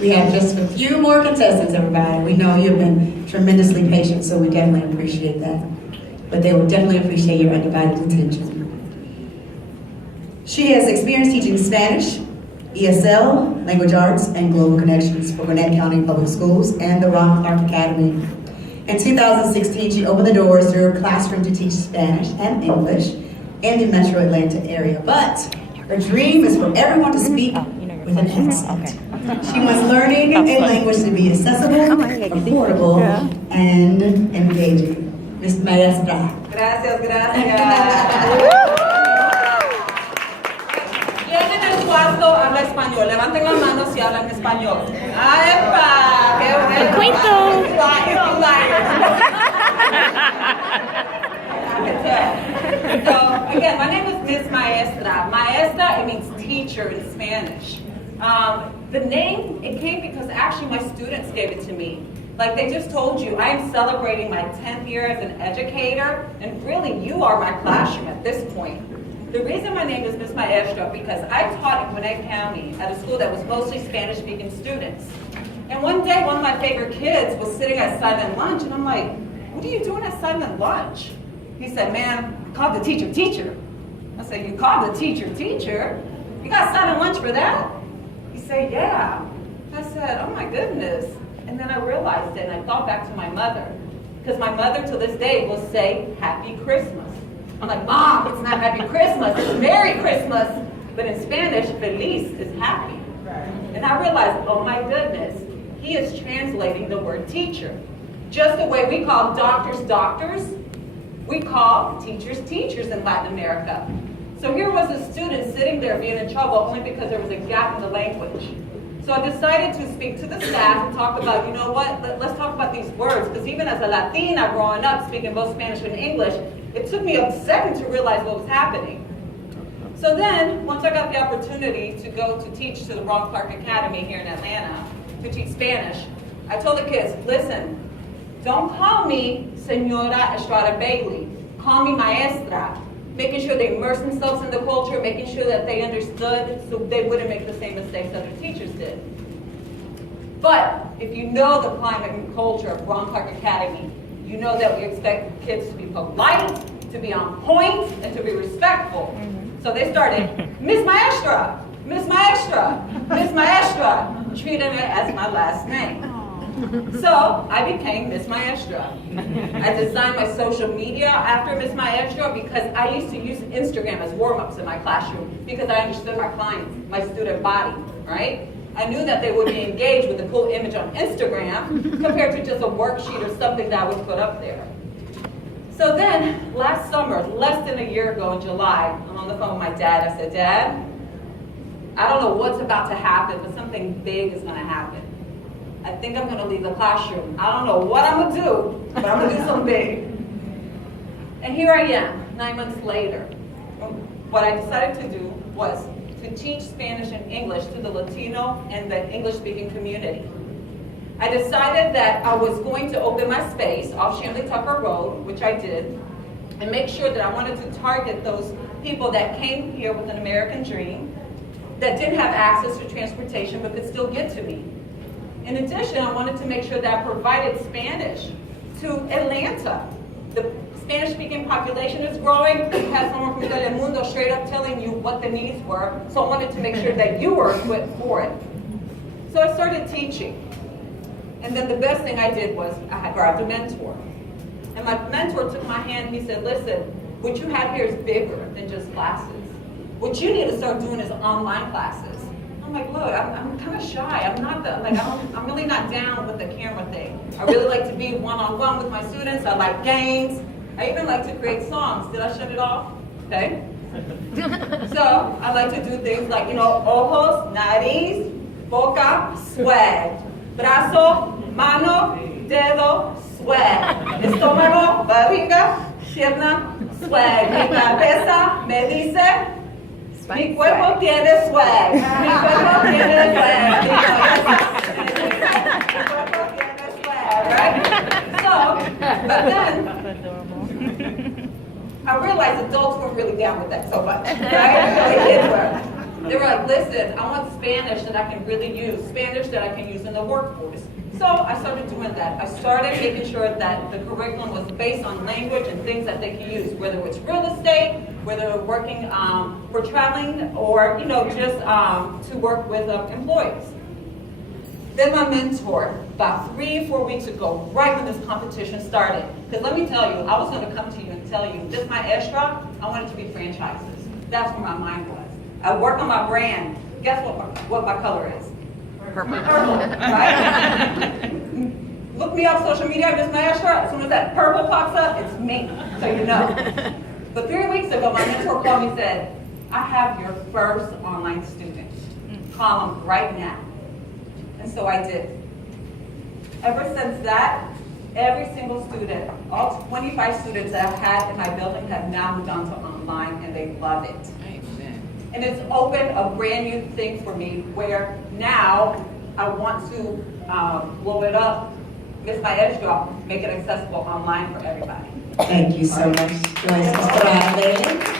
We have just a few more contestants, everybody. We know you've been tremendously patient, so we definitely appreciate that. But they will definitely appreciate your undivided attention. She has experience teaching Spanish, ESL, Language Arts, and Global Connections for Gwinnett County Public Schools and the Ron Clark Academy. In 2016, she opened the doors to her classroom to teach Spanish and English in the Metro Atlanta area. But her dream is for everyone to speak with an accent. She wants learning and language to be accessible, affordable, and engaging. MissMaestra. Gracias, gracias. ¿Quién en el cuarto habla español? Levanten las manos si hablan español. ¡Ay, epa! ¡Qué bueno! Cuento. So, again, my name is MissMaestra. Maestra, it means teacher in Spanish. The name, it came because actually my students gave it to me. Like they just told you, I am celebrating my 10th year as an educator, and really you are my classroom at this point. The reason my name is MissMaestra because I taught in Gwinnett County at a school that was mostly Spanish-speaking students. And one day, one of my favorite kids was sitting at silent lunch, and I'm like, what are you doing at silent lunch? He said, man, I called the teacher, teacher. I said, you called the teacher, teacher? You got silent lunch for that? He said, yeah. I said, oh my goodness. And then I realized it, and I thought back to my mother. Because my mother, to this day, will say, Happy Christmas. I'm like, Mom, it's not Happy Christmas, it's Merry Christmas. But in Spanish, feliz is happy. And I realized, oh my goodness, he is translating the word teacher. Just the way we call doctors, doctors, we call teachers, teachers in Latin America. So here was a student sitting there being in trouble only because there was a gap in the language. So I decided to speak to the staff and talk about, you know what, let's talk about these words. Because even as a Latina growing up, speaking both Spanish and English, it took me a second to realize what was happening. So then, once I got the opportunity to go to teach to the Ron Clark Academy here in Atlanta, to teach Spanish, I told the kids, listen, don't call me Senora Estrada Bailey, call me Maestra. Making sure they immerse themselves in the culture, making sure that they understood so they wouldn't make the same mistakes other teachers did. But if you know the climate and culture of Ron Clark Academy, you know that we expect kids to be polite, to be on point, and to be respectful. So they started, MissMaestra, MissMaestra, MissMaestra, treating it as my last name. So I became MissMaestra. I designed my social media after MissMaestra because I used to use Instagram as warm-ups in my classroom because I understood my clients, my student body, right? I knew that they would be engaged with a cool image on Instagram compared to just a worksheet or something that I would put up there. So then, last summer, less than a year ago in July, I'm on the phone with my dad. I said, Dad, I don't know what's about to happen, but something big is going to happen. I think I'm going to leave the classroom. I don't know what I'm going to do, but I'm going to do something big. And here I am, 9 months later. What I decided to do was to teach Spanish and English to the Latino and the English-speaking community. I decided that I was going to open my space off Shanley Tucker Road, which I did, and make sure that I wanted to target those people that came here with an American dream, that didn't have access to transportation but could still get to me. In addition, I wanted to make sure that I provided Spanish to Atlanta. The Spanish-speaking population is growing. We had someone from Telemundo straight up telling you what the needs were, so I wanted to make sure that you were equipped for it. So I started teaching. And then the best thing I did was I had grabbed a mentor. And my mentor took my hand and he said, listen, what you have here is bigger than just classes. What you need to start doing is online classes. I'm like, look, I'm kind of shy. I'm really not down with the camera thing. I really like to be one-on-one with my students. I like games. I even like to create songs. Did I shut it off? Okay. So I like to do things like, ojos, nariz, boca, swag. Brazo, mano, dedo, swag. Estómago, barriga, pierna, swag. Mi cabeza me dice, mi cuerpo tiene swag. Mi cuerpo tiene swag. Mi cuerpo tiene swag, right? So, but then, I realized adults weren't really down with that so much, right? Really kids were. They were like, listen, I want Spanish that I can really use, Spanish that I can use in the workforce. So I started doing that. I started making sure that the curriculum was based on language and things that they can use, whether it's real estate, whether they're working for traveling, or just to work with employees. Then my mentor, about 3 or 4 weeks ago, right when this competition started, because let me tell you, I was going to come to you and tell you, MissMaestra, I wanted to be franchises. That's where my mind was. I work on my brand. Guess what my color is? Purple, right? Look me up social media, MissMaestra. As soon as that purple pops up, it's me, so you know. But 3 weeks ago, my mentor called me and said, I have your first online student. Call them right now. And so I did. Ever since that, every single student, all 25 students that I've had in my building have now moved on to online, and they love it. Amen. And it's opened a brand new thing for me where now I want to blow it up, MissMaestra, make it accessible online for everybody. Thank you so much, Joyce.